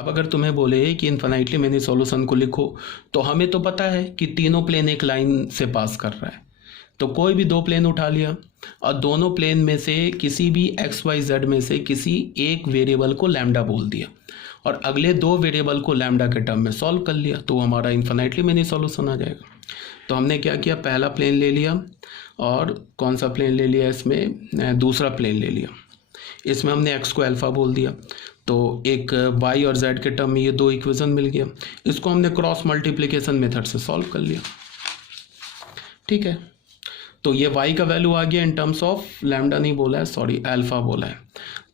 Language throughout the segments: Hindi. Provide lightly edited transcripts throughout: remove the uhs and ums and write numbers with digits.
अब अगर तुम्हें बोले कि इन्फिनाइटली मैनी सॉल्यूशन को लिखो, तो हमें तो पता है कि तीनों प्लेन एक लाइन से पास कर रहा है, तो कोई भी दो प्लेन उठा लिया और दोनों प्लेन में से किसी भी एक्स वाई जेड में से किसी एक वेरिएबल को लैम्डा बोल दिया और अगले दो वेरिएबल को लैम्डा के टर्म में सॉल्व कर लिया, तो हमारा इन्फिनाइटली मैनी सॉल्यूशन आ जाएगा। तो हमने क्या किया, पहला प्लेन ले लिया और कौन सा प्लेन ले लिया, इसमें दूसरा प्लेन ले लिया। इसमें हमने एक्स को अल्फ़ा बोल दिया, तो एक वाई और जेड के टर्म में ये दो इक्वेशन मिल गया। इसको हमने क्रॉस मल्टीप्लिकेशन मेथड से सॉल्व कर लिया। ठीक है, तो ये y का वैल्यू आ गया इन टर्म्स ऑफ लैम्डा नहीं बोला है, सॉरी अल्फ़ा बोला है।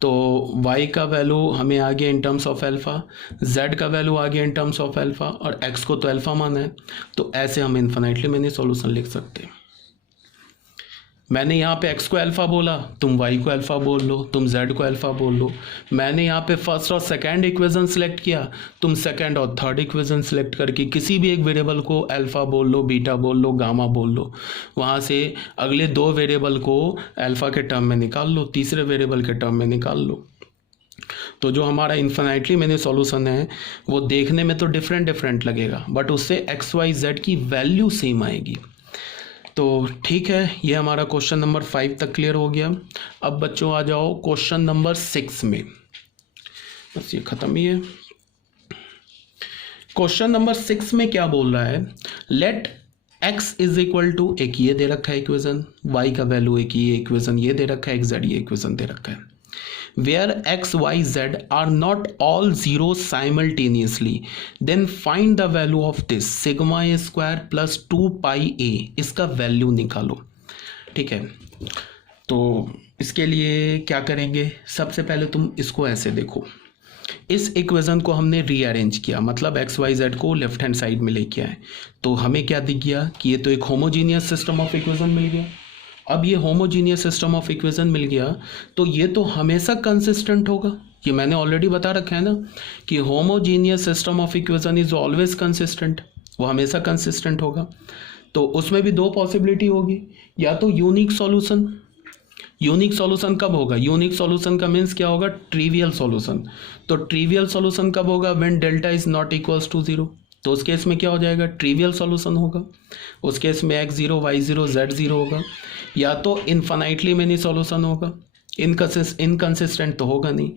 तो y का वैल्यू हमें आ गया in terms of alpha, z का वैल्यू आ गया इन टर्म्स ऑफ अल्फ़ा और x को तो अल्फ़ा माना है, तो ऐसे हम इन्फिनाइटली मैनी सॉल्यूशन लिख सकते हैं। मैंने यहाँ पे x को अल्फ़ा बोला, तुम y को अल्फ़ा बोल लो, तुम z को अल्फ़ा बोल लो। मैंने यहाँ पे फर्स्ट और सेकंड इक्वेशन सेलेक्ट किया, तुम सेकंड और थर्ड इक्वेशन सेलेक्ट करके किसी भी एक वेरिएबल को अल्फ़ा बोल लो, बीटा बोल लो, गामा बोल लो, वहाँ से अगले दो वेरिएबल को अल्फ़ा के टर्म में निकाल लो, तीसरे वेरिएबल के टर्म में निकाल लो। तो जो हमारा इन्फिनाइटली मैनी सॉल्यूशन है वो देखने में तो डिफरेंट लगेगा, बट उससे एक्स वाई जेड की वैल्यू सेम आएगी। तो ठीक है, ये हमारा क्वेश्चन नंबर 5 तक क्लियर हो गया। अब बच्चों आ जाओ क्वेश्चन नंबर 6 में, बस ये ख़त्म ही है। क्वेश्चन नंबर 6 में क्या बोल रहा है, let x is equal to, एक ये दे रखा है इक्वेशन, y का वैल्यू एक ये इक्वेशन ये दे रखा है, एक z ये इक्वेशन दे रखा है, where x, y, z are not all zero simultaneously, then find the value of this sigma a square plus 2 pi a, इसका वैल्यू निकालो। ठीक है, तो इसके लिए क्या करेंगे, सबसे पहले तुम इसको ऐसे देखो, इस इक्वेशन को हमने रीअरेंज किया, मतलब एक्स वाई जेड को लेफ्ट हैंड साइड में लेके आए, तो हमें क्या दिख गया कि ये तो एक होमोजीनियस सिस्टम ऑफ इक्वेशन मिल गया। अब ये होमोजीनियस सिस्टम ऑफ इक्वेशन मिल गया तो ये तो हमेशा कंसिस्टेंट होगा, ये मैंने ऑलरेडी बता रखा है ना कि homogeneous system of equation is always consistent, वो हमेशा कंसिस्टेंट होगा। तो उसमें भी दो पॉसिबिलिटी होगी, या तो यूनिक सॉल्यूशन, यूनिक सॉल्यूशन कब होगा, यूनिक सॉल्यूशन का मीन्स क्या होगा, ट्रिवियल सॉल्यूशन। तो ट्रिवियल सॉल्यूशन कब होगा, when delta is not equals to 0, तो उस केस में क्या हो जाएगा, ट्रिवियल सॉल्यूशन होगा। उस केस में x0 y0 z0 होगा, या तो इन्फिनाइटली मैनी सॉल्यूशन होगा, इनकंसिस्टेंट तो होगा नहीं।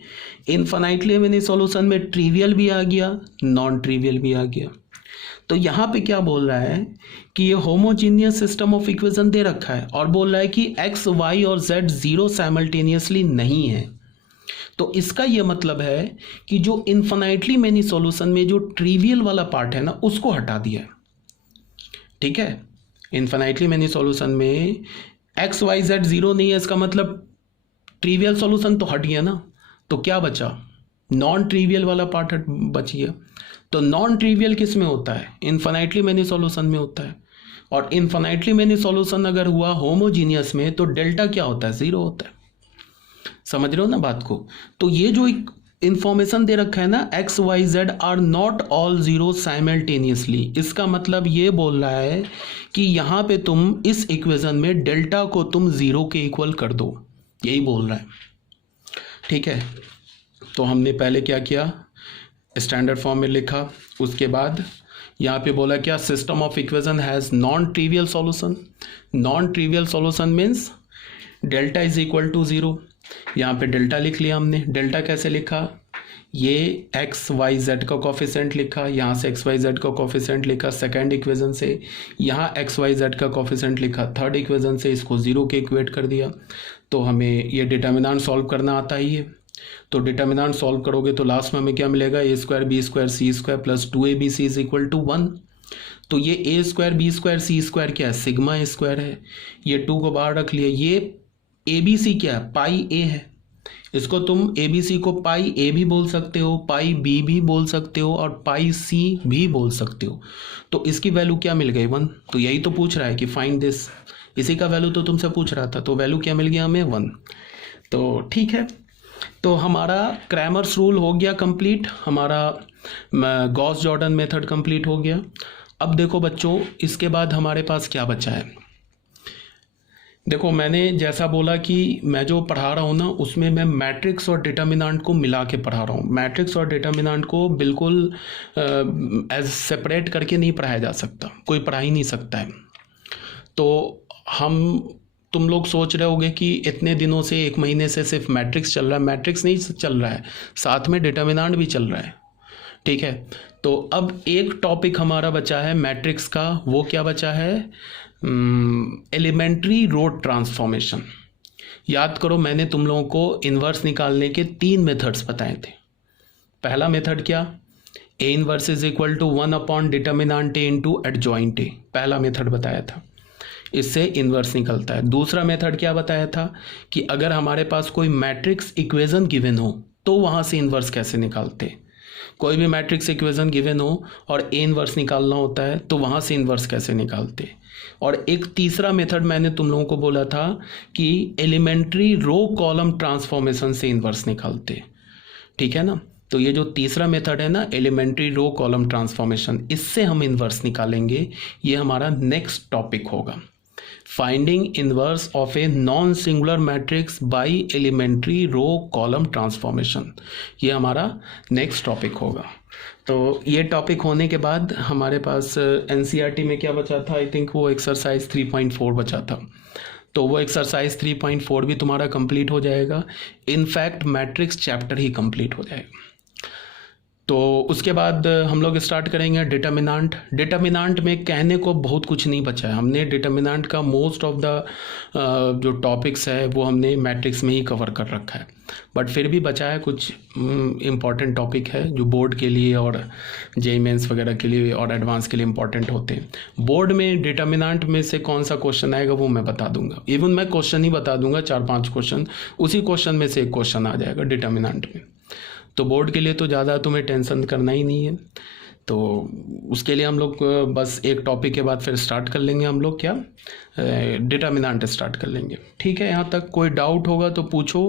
इन्फिनाइटली मैनी सॉल्यूशन में ट्रिवियल भी आ गया, नॉन ट्रिवियल भी आ गया। तो यहाँ पे क्या बोल रहा है कि ये होमोजीनियस सिस्टम ऑफ इक्वेशन दे रखा है और बोल रहा है कि x, y और z जीरो साइमल्टेनियसली नहीं है। तो इसका ये मतलब है कि जो इन्फिनाइटली मैनी सॉल्यूशन में जो ट्रिवियल वाला पार्ट है ना उसको हटा दिया है। ठीक है, इन्फिनाइटली मैनी सॉल्यूशन में एक्स वाई जेड जीरो नहीं है, इसका मतलब ट्रिवियल सॉल्यूशन तो हट गया ना, तो क्या बचा, नॉन ट्रिवियल वाला पार्ट बच गया। तो नॉन ट्रिवियल किस में होता है, इन्फिनाइटली मैनी सॉल्यूशन में होता है, और इन्फिनाइटली मैनी सॉल्यूशन अगर हुआ होमोजीनियस में तो डेल्टा क्या होता है, जीरो होता है। समझ रहे हो ना बात को। तो ये जो एक इंफॉर्मेशन दे रखा है ना, x y z are not all zero simultaneously, इसका मतलब ये बोल रहा है कि यहाँ पे तुम इस इक्वेशन में डेल्टा को तुम जीरो के इक्वल कर दो, यही बोल रहा है। ठीक है, तो हमने पहले क्या किया, स्टैंडर्ड फॉर्म में लिखा, उसके बाद यहाँ पे बोला क्या, system of equation has non trivial solution. Non trivial solution means delta is equal to zero. यहाँ पे डेल्टा लिख लिया हमने। डेल्टा कैसे लिखा, ये एक्स वाई जेड का कोफिशिएंट लिखा, यहाँ से एक्स वाई जेड का कोफिशिएंट लिखा सेकंड इक्वेशन से, यहाँ एक्स वाई जेड का कोफिशिएंट लिखा थर्ड इक्वेशन से, इसको जीरो के इक्वेट कर दिया। तो हमें ये डिटर्मिनेंट सॉल्व करना आता ही है। तो डिटर्मिनेंट सॉल्व करोगे तो लास्ट में हमें क्या मिलेगा, A square B square C square plus 2abc is equal to 1। तो ये A square B square C square क्या है, सिग्मा ए स्क्वायर है। ये 2 को बाहर रख लिया। ये ए बी सी क्या है, पाई ए है। इसको तुम ए बी सी को पाई ए भी बोल सकते हो, पाई बी भी बोल सकते हो और पाई सी भी बोल सकते हो। तो इसकी वैल्यू क्या मिल गई, 1। तो यही तो पूछ रहा है कि फाइंड दिस, इसी का वैल्यू तो तुमसे पूछ रहा था। तो वैल्यू क्या मिल गया हमें, 1। तो ठीक है, तो हमारा क्रैमर्स रूल हो गया कंप्लीट, हमारा गॉस जॉर्डन मेथड कंप्लीट हो गया। अब देखो बच्चों, इसके बाद हमारे पास क्या बचा है, देखो मैंने जैसा बोला कि मैं जो पढ़ा रहा हूँ ना उसमें मैं मैट्रिक्स और डिटर्मिनेंट को मिला के पढ़ा रहा हूँ। मैट्रिक्स और डिटर्मिनेंट को बिल्कुल एज सेपरेट करके नहीं पढ़ाया जा सकता, कोई पढ़ा ही नहीं सकता है। तो तुम लोग सोच रहे होगे कि इतने दिनों से, 1 महीने से सिर्फ मैट्रिक्स चल रहा है। मैट्रिक्स नहीं चल रहा है, साथ में डिटर्मिनेंट भी चल रहा है, ठीक है। तो अब एक टॉपिक हमारा बचा है मैट्रिक्स का, वो क्या बचा है? Elementary row transformation. याद करो मैंने तुम लोगों को इन्वर्स निकालने के 3 मेथड्स बताए थे। पहला मेथड क्या? A inverse is equal to 1 upon determinant A into adjoint A, पहला मेथड बताया था, इससे इन्वर्स निकलता है। दूसरा मेथड क्या बताया था कि अगर हमारे पास कोई मैट्रिक्स इक्वेशन गिवन हो तो वहाँ से इन्वर्स कैसे निकालते। कोई भी मैट्रिक्स इक्वेशन गिवन हो और ए इन्वर्स निकालना होता है तो वहाँ से इन्वर्स कैसे निकालते। और एक तीसरा मेथड मैंने तुम लोगों को बोला था कि एलिमेंट्री रो कॉलम ट्रांसफॉर्मेशन से इन्वर्स निकालते, ठीक है ना। तो ये जो तीसरा मेथड है ना, एलिमेंट्री रो कॉलम ट्रांसफॉर्मेशन, इससे हम इन्वर्स निकालेंगे। ये हमारा नेक्स्ट टॉपिक होगा, finding inverse of a non singular matrix by elementary row column transformation, ये हमारा नेक्स्ट टॉपिक होगा। तो ये टॉपिक होने के बाद हमारे पास एनसीईआरटी में क्या बचा था? आई थिंक वो एक्सरसाइज 3.4 बचा था। तो वो एक्सरसाइज 3.4 भी तुम्हारा कंप्लीट हो जाएगा। इनफैक्ट मैट्रिक्स चैप्टर ही कंप्लीट हो जाएगा। तो उसके बाद हम लोग स्टार्ट करेंगे डिटर्मिनेंट। डिटर्मिनेंट में कहने को बहुत कुछ नहीं बचा है। हमने डिटर्मिनेंट का मोस्ट ऑफ द जो टॉपिक्स है वो हमने मैट्रिक्स में ही कवर कर रखा है, बट फिर भी बचा है कुछ इम्पॉर्टेंट टॉपिक है जो बोर्ड के लिए और जेईई मेंस वगैरह के लिए और एडवांस के लिए इम्पॉर्टेंट होते हैं। बोर्ड में डिटर्मिनेंट में से कौन सा क्वेश्चन आएगा वो मैं बता दूंगा। इवन मैं क्वेश्चन ही बता दूंगा, 4-5 क्वेश्चन, उसी क्वेश्चन में से एक क्वेश्चन आ जाएगा डिटर्मिनेंट में। तो बोर्ड के लिए तो ज़्यादा तुम्हें टेंशन करना ही नहीं है। तो उसके लिए हम लोग बस एक टॉपिक के बाद फिर स्टार्ट कर लेंगे हम लोग, क्या डिटर्मिनेंट स्टार्ट कर लेंगे, ठीक है। यहाँ तक कोई डाउट होगा तो पूछो।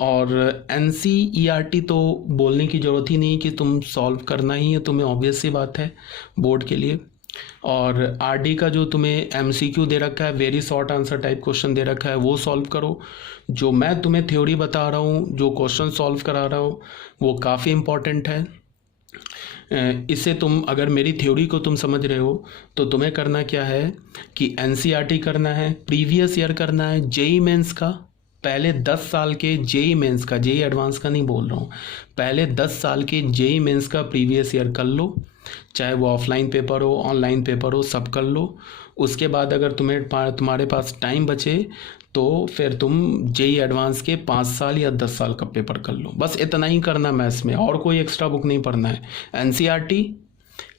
और एनसीईआरटी तो बोलने की ज़रूरत ही नहीं कि तुम सॉल्व करना ही है, तुम्हें ऑब्वियस सी बात है बोर्ड के लिए। और आरडी का जो तुम्हें एमसीक्यू दे रखा है, very short answer type question दे रखा है, वो सॉल्व करो। जो मैं तुम्हें थ्योरी बता रहा हूँ, जो क्वेश्चन सॉल्व करा रहा हूँ, वो काफ़ी इम्पॉर्टेंट है। इससे तुम अगर मेरी थ्योरी को तुम समझ रहे हो तो तुम्हें करना क्या है कि एनसीईआरटी करना है, प्रीवियस ईयर करना है, जेईई मेंस का पहले 10 साल के जेईई मेंस का, जेईई एडवांस का नहीं बोल रहा हूँ, पहले 10 साल के जेईई मेंस का प्रीवियस ईयर कर लो, चाहे वो ऑफलाइन पेपर हो ऑनलाइन पेपर हो, सब कर लो। उसके बाद अगर तुम्हारे पास टाइम बचे तो फिर तुम जेईई एडवांस के 5 साल या 10 साल का पेपर कर लो। बस इतना ही करना मैथ्स में, और कोई एक्स्ट्रा बुक नहीं पढ़ना है। एनसीईआरटी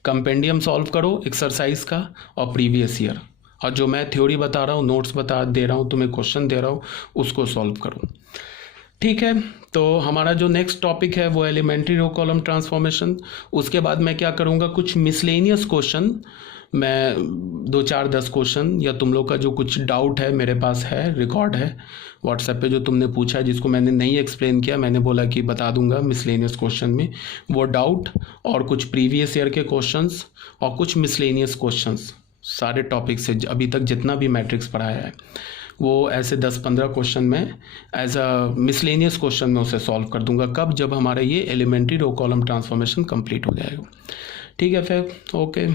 कंपेंडियम सॉल्व करो एक्सरसाइज का और प्रीवियस ईयर, और जो मैं थ्योरी बता रहा हूँ, नोट्स दे रहा हूँ, तुम्हें क्वेश्चन दे रहा हूँ, उसको सॉल्व करो, ठीक है। तो हमारा जो नेक्स्ट टॉपिक है वो एलिमेंट्री रो कॉलम ट्रांसफॉर्मेशन। उसके बाद मैं क्या करूँगा, कुछ मिसलेनियस क्वेश्चन, मैं 2-4-10 क्वेश्चन, या तुम लोग का जो कुछ डाउट है मेरे पास है, रिकॉर्ड है व्हाट्सएप पे, जो तुमने पूछा है जिसको मैंने नहीं एक्सप्लेन किया, मैंने बोला कि बता दूंगा मिसलेनियस क्वेश्चन में, वो डाउट और कुछ प्रीवियस ईयर के क्वेश्चंस और कुछ मिसलेनियस क्वेश्चंस, सारे टॉपिक से अभी तक जितना भी मैट्रिक्स पढ़ाया है वो ऐसे 10-15 क्वेश्चन में एज अ मिसलेनियस क्वेश्चन में उसे सॉल्व कर दूंगा। कब? जब हमारा ये elementary row column transformation complete हो जाएगा, ठीक है। फिर ओके।